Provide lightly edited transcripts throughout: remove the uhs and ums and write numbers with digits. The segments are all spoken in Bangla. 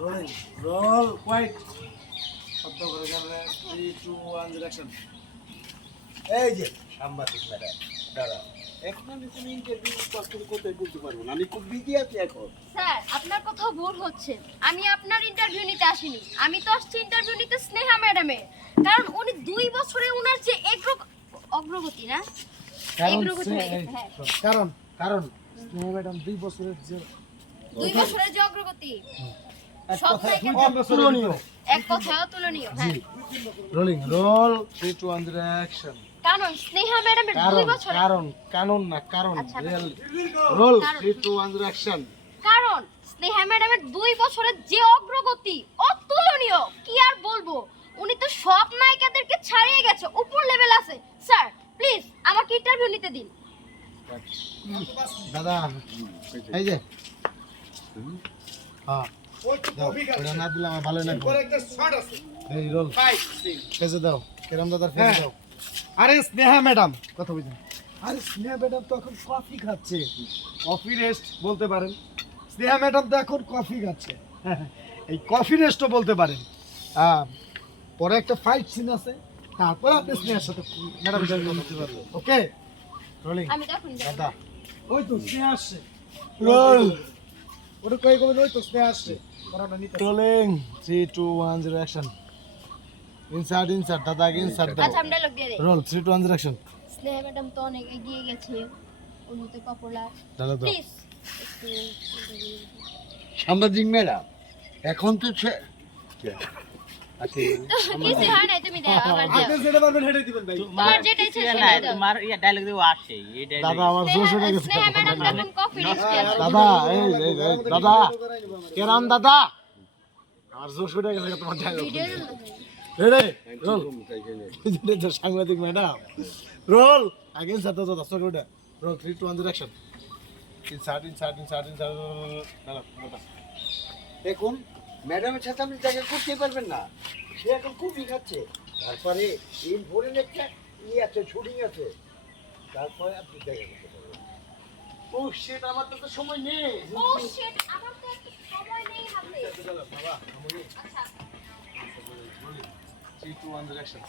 রোলিং রোল কোয়াইট শব্দ করে ক্যামেরা 3 2 1 ডিরেকশন এই যে সাংবাদিক ম্যাডাম দাঁড়া এখন আমি কোনো ইন্টারভিউ কোথায় বলতে পারবো না আমি খুব বিজি আছি এখন স্যার আপনার কথা ভুল হচ্ছে আমি আপনার ইন্টারভিউ নিতে আসিনি আমি তো আসছি ইন্টারভিউ নিতে স্নেহা ম্যাডামের কারণ উনি 2 বছরে উনার যে অগ্রগতি না অগ্রগতি হয়ে গেছে হ্যাঁ কারণ কারণ স্নেহা ম্যাডাম 2 বছরের যে 2 বছরের যে অগ্রগতি এক সব কথায় থেকে তুলনীয় এক কথায় তুলনীয় হ্যাঁ রোলিং রোল 3 2 1 ডিরেকশন কারণ স্নেহা ম্যাডামের 2 বছর কারণ না কারণ আচ্ছা, রিয়েল রোল 3 2 1 ডিরেকশন কারণ স্নেহা ম্যাডামের 2 বছরের যে অগ্রগতি অতুলনীয় কি আর বলবো উনি তো সব নায়িকাদেরকে ছাড়িয়ে গেছে উপর লেভেল আছে স্যার প্লিজ আমাকে ইন্টারভিউ নিতে দিন দাদা এই যে হ্যাঁ ওটা না দিলে আমার ভালো না এই রোল ফেজে দাও কেরাম দাদার ফেজে দাও আরে স্নেহা ম্যাডাম কথা বুঝুন আরে স্নেহা ম্যাডাম তো এখন কফি খাচ্ছে কফি রেস্ট বলতে পারেন স্নেহা ম্যাডাম তো এখন কফি খাচ্ছে এই কফি রেস্টও বলতে পারেন পরে একটা ফাইট সিন আছে তারপর আপনি স্নেহার সাথে ম্যাডাম সাথে কথা বলতে পারবেন ওকে রোলিং আমি তখন দাদা ওই তো স্নেহা আসছে রোল ওটা কই কই ওই তো স্নেহা আসছে করাটা নিতে রোলিং 3 2 1 0 অ্যাকশন ইনসার্ট দাদা ইনসার্ট দাও আচ্ছা আমি ডায়লগ দিয়ে দেই রোল 3 2 1 0 অ্যাকশন স্নেহা ম্যাডাম তো অনেক এগিয়ে গেছে উনি তো পপুলার দাদা দাও প্লিজ সাংবাদিক ম্যাডাম এখন তো কিছু হয় না তুমি দাও আবার দাও আপনি যেটা পারবেন হেডে দিবেন ভাই তোমার যেটা ইচ্ছা সেটা দাও তোমার ইয়া ডায়লগ দেব আসে এই দাদা আমার জোশ উঠে গেছে স্নেহা ম্যাডাম এখন কফি রেস্টে আছে দাদা এই দাদা কেরাম দাদা আমার জোশ উঠে গেছে তোমার ডায়লগ ভিডিও রেডি রোল এটা তো সাংবাদিক ম্যাডাম রোল আগে সাথে তো 10 করে রোল 3 2 1 ডিরেকশন ইনসার্ট দাদা দেখুন ম্যাডামের সাথে আপনি দেখা করতে পারবেন না সে এখন খুবই খাচ্ছে তারপরে ইন ফোরেন একটা আছে শুটিং আছে তারপরে আপনি দেখা করতে পারবেন ও শিট আমার তো সময় নেই ও শিট আমার তো একটু সময় নেই হাতে বাবা আমুনি আচ্ছা 3 2 1 ডিরেকশন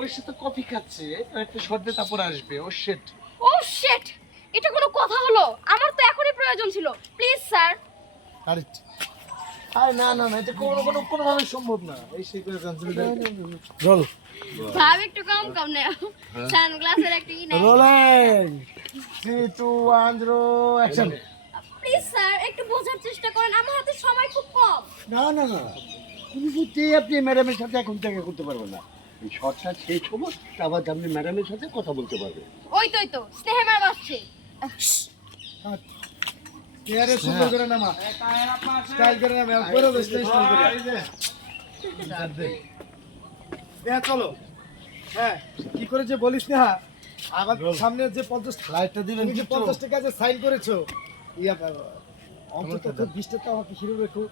ওই সাথে কফি খাচ্ছে একটা শট দিয়ে তারপর আসবে ও শিট ও শিট এটা কোনো কথা হলো আমার তো এখনই প্রয়োজন ছিল প্লিজ স্যার কারেক্ট আরে না এটা কোনোভাবে সম্ভব না এই সেই করে ক্যান্সেল রোল ভাব একটু কম কম নাও সানগ্লাসের একটা ই নাই রোলিং 3 2 1 0 অ্যাকশন প্লিজ স্যার একটু বোঝার চেষ্টা করেন আমার হাতে সময় খুব কম না কোনো বুঝতেই আপনি ম্যাডামের সাথে এখন দেখা করতে পারবেন না এই শর্টটা শেষ হবো আবার আপনি ম্যাডামের সাথে কথা বলতে পারবেন ওই তো স্নেহা ম্যাম আসছে কেয়ারে সুন্দর করে নামা স্টাইল করে নামা পুরো স্টাইল করে স্নেহা চলো হ্যাঁ কি করেছে বলিস না আবার সামনে যে 50 লাইটটা দিবেন যে 50 টাকা যে সাইন করেছো ইয়া অন্তত তো 20 টাকা আমাকে হিরো রেখো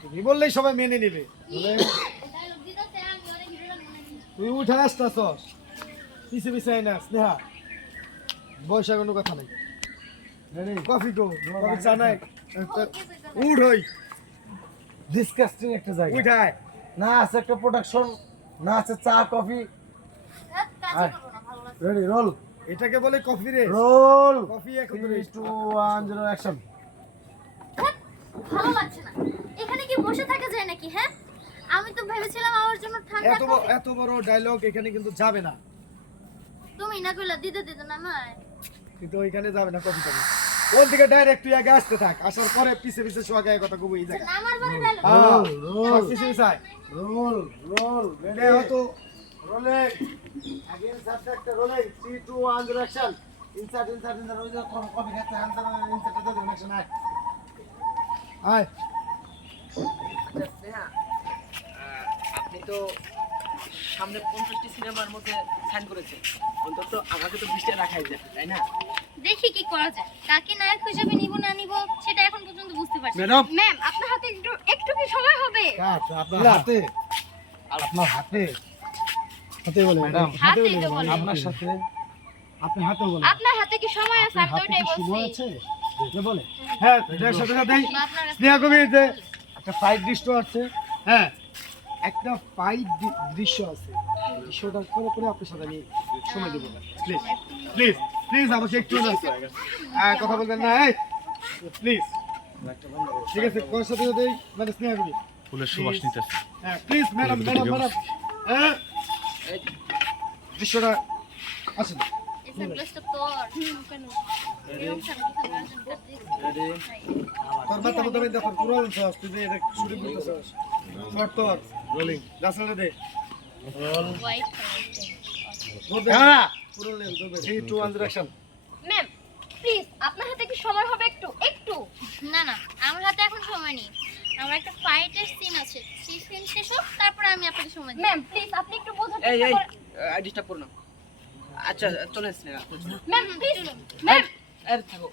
তুমি বললেই সবাই মেনে নেবে ডায়লগ দিতেছে আমি অনেক হিরোরা মনে নেই তুই উঠে আসতাছস পিছে আয় না স্নেহা বয়সা কোনো কথা নাই কফি গো কফি চা নাই উঠ হই ডিসকাস্টিং একটা জায়গা উঠায় না আছে একটা প্রোডাকশন না আছে চা কফি কাজ করব না ভালো লাগছে রেডি রোল এটাকে বলে কফি রে রোল কফি এখন 3 2 1 0 অ্যাকশন ভালো লাগছে না এখানে কি বসে থাকা যায় নাকি হ্যাঁ আমি তো ভেবেছিলাম আমার জন্য ঠান্ডা এত বড় ডায়লগ এখানে কিন্তু যাবে না তুমি না কইলা দিতে না নয় কিন্তু ওইখানে যাবে না কফি কফি ওর দিকে ডাইরেক্ট তুই আগে আসতে থাক আসার পরে পিছে সোয়াগে কথা কইবো এই জায়গা আমার বড় ডায়লগ রোল পিছে আয় রোল রেডি হতো রোলে again subject rolling 3 2 1 direction insert in the roll coffee খাতে আনতে ইনসার্ট দ্য ডিরেকশন আয় স্নেহা আপনি তো সামনে 50টি সিনেমার মধ্যে সাইন করেছেন অন্তত আমাকে তো 20টা রাখাই যায় তাই না দেখি কি করা যায় কাকে নায়ক হিসেবে নিব না নিব সেটা এখন পর্যন্ত বুঝতে পারছি ম্যাডাম ম্যাম আপনার হাতে একটু কি সময় হবে আপনার হাতে হাতে বলে ম্যাডাম হাতেই তো বলে আপনার সাথে আপনার হাতে বলে আপনার হাতে কি সময় আছে আমি তো হাতে এটাই কি সময় বলছি আছে দেখে বলে হ্যাঁ এটার সাথে সাথেই আপনার কাছে স্নেহা কবিতে একটা ফাইট দৃশ্য আছে, হ্যাঁ একটা ফাইট দৃশ্য আছে, দৃশ্যটা করে করে আপনার সাথে আমি সময় দেবো। প্লিজ প্লিজ প্লিজ আমাকে একটু কথা বলবেন না, প্লিজ। ঠিক আছে, কোন সাথে সাথে মানে স্নেহ করি, ফুলের সুবাস নিতেছে। হ্যাঁ প্লিজ ম্যাডাম ম্যাডাম ম্যাডাম, হ্যাঁ দৃশ্যটা আছে না? এসব প্লেসটা তোর কেন এরকম সারা কিছু আয়োজন করতেছিস তোর মাথা মতো দেখো পুরো সাহস, তুই যে এটা শুরু করতেছস শর্ট তোর রোলিং রাসেলটা দে হোয়াইট ক্যামেরা পুরো লেন দে 3 2 1 ডিরেকশন। ম্যাম প্লিজ আপনার হাতে কি সময় হবে একটু একটু? না না আমার হাতে এখন সময় নেই, আমার একটা ফাইটের সিন আছে, সেই সিন শেষ হোক তারপর আমি আপনাকে সময় দিই। ম্যাম প্লিজ আপনি একটু বোঝার এই চেষ্টা এই করেন। ডিস্টার্ব করো না। আচ্ছা চলে স্নেহা। ম্যাম প্লিজ ম্যাম এই থাকো।